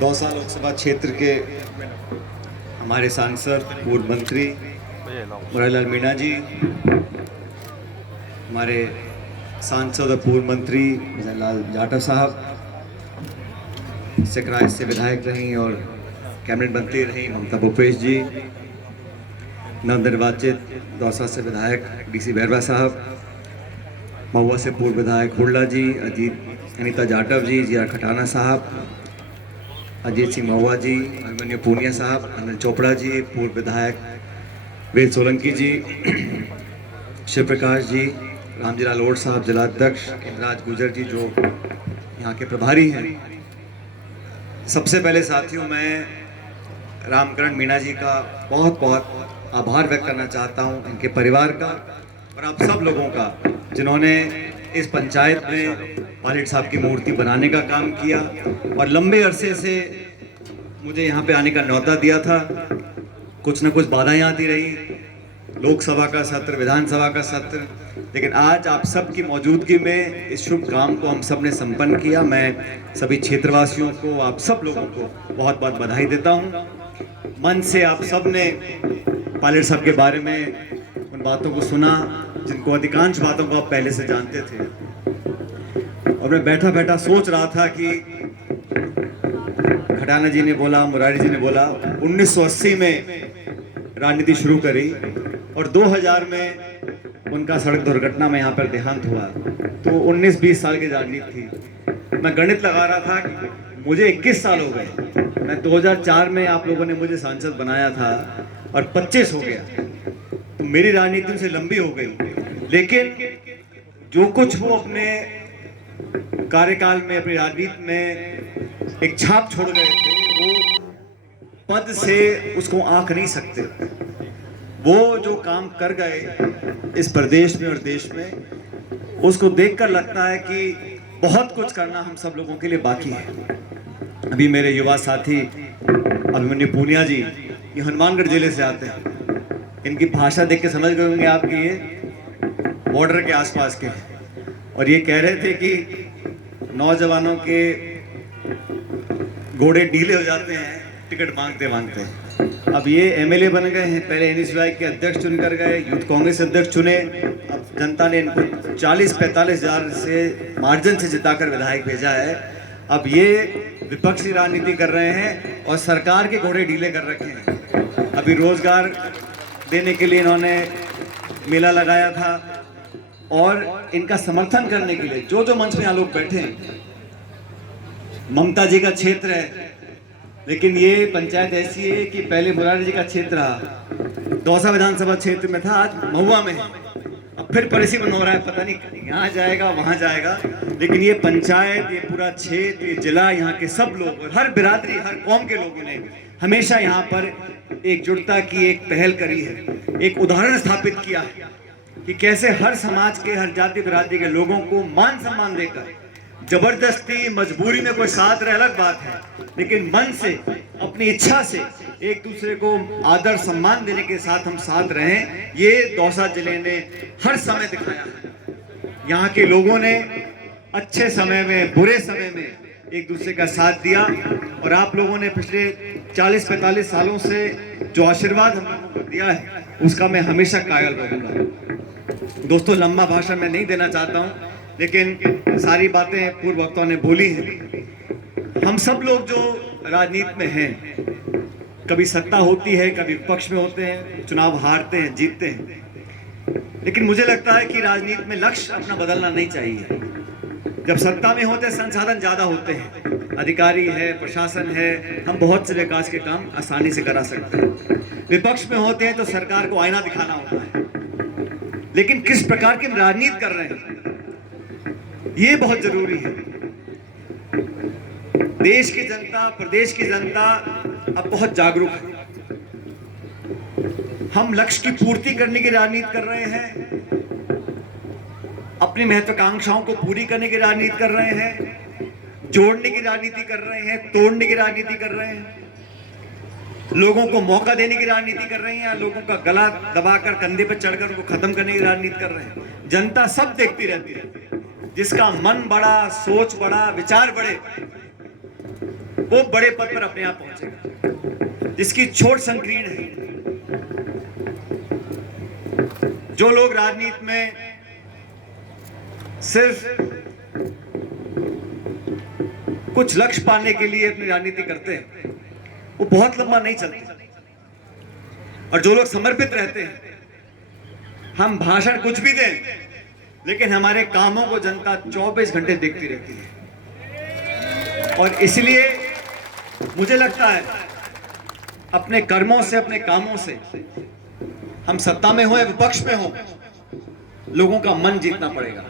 दौसा लोकसभा क्षेत्र के हमारे सांसद पूर्व मंत्री मुरारीलाल मीणा जी, हमारे सांसद और पूर्व मंत्री लाल जाटव साहब, सकराय से विधायक रहीं और कैबिनेट मंत्री रहीं ममता भूपेश जी, नवनिर्वाचित दौसा से विधायक डीसी बैरवा साहब, महुआ से पूर्व विधायक हुड्डा जी, अनीता जाटव जी, जी आर खटाना साहब, अजीत सिंह महुआ जी, अभिमन्यु पूनिया साहब, अनिल चोपड़ा जी, पूर्व विधायक वेद सोलंकी जी, शिव प्रकाश जी, रामजीलाल ओड साहब जिलाध्यक्ष, इंद्राज गुजर जी जो यहाँ के प्रभारी हैं। सबसे पहले साथियों, मैं रामकरण मीणा जी का बहुत बहुत आभार व्यक्त करना चाहता हूँ, इनके परिवार का और आप सब लोगों का, जिन्होंने इस पंचायत में पायलट साहब की मूर्ति बनाने का काम किया और लंबे अरसे से मुझे यहाँ पे आने का न्योता दिया था। कुछ न कुछ बाधाएं आती रही, लोकसभा का सत्र, विधानसभा का सत्र, लेकिन आज आप सबकी मौजूदगी में इस शुभ काम को हम सब ने संपन्न किया। मैं सभी क्षेत्रवासियों को, आप सब लोगों को बहुत बहुत बधाई देता हूँ। मन से आप सब ने पायलट साहब के बारे में उन बातों को सुना जिनको अधिकांश बातों को आप पहले से जानते थे, और मैं बैठा बैठा सोच रहा था कि खटाना जी ने बोला, मुरारी जी ने बोला 1980 में राजनीति शुरू करी और 2000 में उनका सड़क दुर्घटना में यहाँ पर देहांत हुआ, तो 19-20 साल की राजनीति थी। मैं गणित लगा रहा था कि मुझे 21 साल हो गए। मैं 2004 में आप लोगों ने मुझे सांसद बनाया था और 25 हो गया, तो मेरी राजनीति उनसे लंबी हो गई। लेकिन जो कुछ वो अपने कार्यकाल में, अपनी राजनीति में एक छाप छोड़ गए थे, वो पद से उसको आंक नहीं सकते। वो जो काम कर गए इस प्रदेश में और देश में, उसको देखकर लगता है कि बहुत कुछ करना हम सब लोगों के लिए बाकी है। अभी मेरे युवा साथी अभिमन्यु पूनिया जी, ये हनुमानगढ़ जिले से आते हैं, इनकी भाषा देख के समझ गए होंगे आप कि ये बॉर्डर के आसपास के हैं, और ये कह रहे थे कि नौजवानों के घोड़े ढीले हो जाते हैं टिकट मांगते मांगते। अब ये एमएलए बन गए हैं, पहले एनएसयूआई के अध्यक्ष चुनकर गए, यूथ कांग्रेस अध्यक्ष चुने, अब जनता ने इनको 40-45 हजार से मार्जिन से जिताकर विधायक भेजा है। अब ये विपक्षी राजनीति कर रहे हैं और सरकार के घोड़े ढीले कर रखे हैं। अभी रोजगार देने के लिए इन्होंने मेला लगाया था, और इनका समर्थन करने के लिए जो जो मंच में यहाँ लोग बैठे हैं, ममता जी का क्षेत्र है, लेकिन ये पंचायत ऐसी है कि पहले मुरारी जी का क्षेत्र रहा, दौसा विधानसभा क्षेत्र में था, आज महुआ में है, अब फिर परिसीमन हो रहा है, पता नहीं यहाँ जाएगा वहाँ जाएगा। लेकिन ये पंचायत, ये पूरा क्षेत्र, ये जिला, यहाँ के सब लोग और हर बिरादरी, हर कौम के लोगों ने हमेशा यहाँ पर एकजुटता की एक पहल करी है, एक उदाहरण स्थापित किया है कि कैसे हर समाज के, हर जाति बिरादरी के लोगों को मान सम्मान देकर, जबरदस्ती मजबूरी में कोई साथ रहे अलग बात है, लेकिन मन से, अपनी इच्छा से एक दूसरे को आदर सम्मान देने के साथ हम साथ रहें, ये दौसा जिले ने हर समय दिखाया है। यहाँ के लोगों ने अच्छे समय में, बुरे समय में एक दूसरे का साथ दिया, और आप लोगों ने पिछले 40-45 सालों से जो आशीर्वाद हम लोगों को दिया है, उसका मैं हमेशा कायल रहूंगा। दोस्तों, लंबा भाषण मैं नहीं देना चाहता हूँ, लेकिन सारी बातें पूर्व वक्ताओं ने बोली हैं। हम सब लोग जो राजनीति में हैं, कभी सत्ता होती है, कभी विपक्ष में होते हैं, चुनाव हारते हैं, जीतते हैं, लेकिन मुझे लगता है कि राजनीति में लक्ष्य अपना बदलना नहीं चाहिए। जब सत्ता में होते हैं, संसाधन ज्यादा होते हैं, अधिकारी है, प्रशासन है, हम बहुत से विकास के काम आसानी से करा सकते हैं। विपक्ष में होते हैं तो सरकार को आईना दिखाना होता है, लेकिन किस प्रकार की राजनीति कर रहे हैं ये बहुत जरूरी है। देश की जनता, प्रदेश की जनता अब बहुत जागरूक है। हम लक्ष्य की पूर्ति करने की राजनीति कर रहे हैं, अपनी महत्वाकांक्षाओं को पूरी करने की राजनीति कर रहे हैं, जोड़ने की राजनीति कर रहे हैं, तोड़ने की राजनीति कर रहे हैं, लोगों को मौका देने की राजनीति कर रहे हैं, लोगों का गला दबाकर, कंधे पर चढ़कर उनको खत्म करने की राजनीति कर रहे हैं। जनता सब देखती रहती है, जिसका मन बड़ा, सोच बड़ा, विचार बड़े, वो बड़े पद पर अपने आप पहुंचेगा। जिसकी छोट संकीर्ण है, जो लोग राजनीति में सिर्फ कुछ लक्ष्य पाने के लिए अपनी राजनीति करते हैं, वो बहुत लंबा नहीं चलते। और जो लोग समर्पित रहते हैं, हम भाषण कुछ भी दें, लेकिन हमारे कामों को जनता 24 घंटे देखती रहती है। और इसलिए मुझे लगता है अपने कर्मों से, अपने कामों से, हम सत्ता में हो या विपक्ष में हो, लोगों का मन जीतना पड़ेगा।